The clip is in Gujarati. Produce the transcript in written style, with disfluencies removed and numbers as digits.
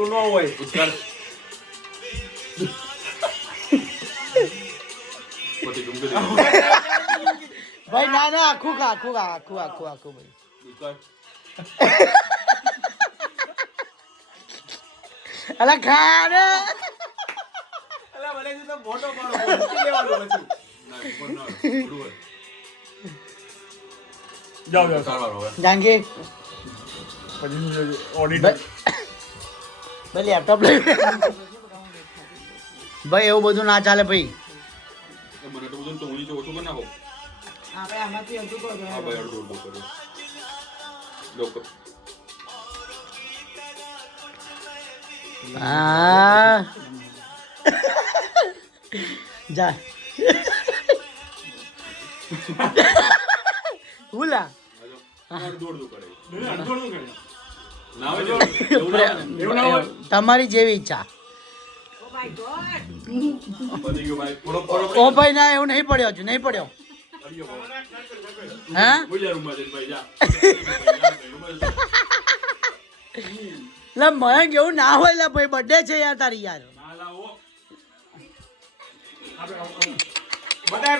મોટું ન હોય ઉત્તર પતિ ગુમ કરી ભાઈ ના ના આખું ભાઈ ઉત્તર અલા ખા રે અલા મને તો મોટો પાડો મૂકી લેવાનો પછી ના પણ ના બરોબર જાઓ જાઓ સારવાર હવે જાંગી પછી ઓડિટ ભાઈ લેપટોપ લઈ ભાઈ એવું બધું ના ચાલે ભાઈ એ મને તો બધું તો હું નીચે ઓછું કરી નાખો આપણે આમાંથી હજુ કહો હા ભાઈ અડધું કરો લોકો હા જા ઉલા અડધું કરે અડધોડું કરે ના હોય એવું ના હોય ને. એવું ના હોય તમારી જેવી ઈચ્છા ઓ માય ગોડ પતી ગયું ભાઈ થોડો ઓ ભાઈ ના એવું નહીં પડ્યો હજુ નહીં પડ્યો હા બોલ્યા રૂમમાં જઈને ભાઈ જા લે મયંક એવું ના હોય લે ભાઈ બર્થડે છે યાર તારી યાર ના લાવો આપણે બધાય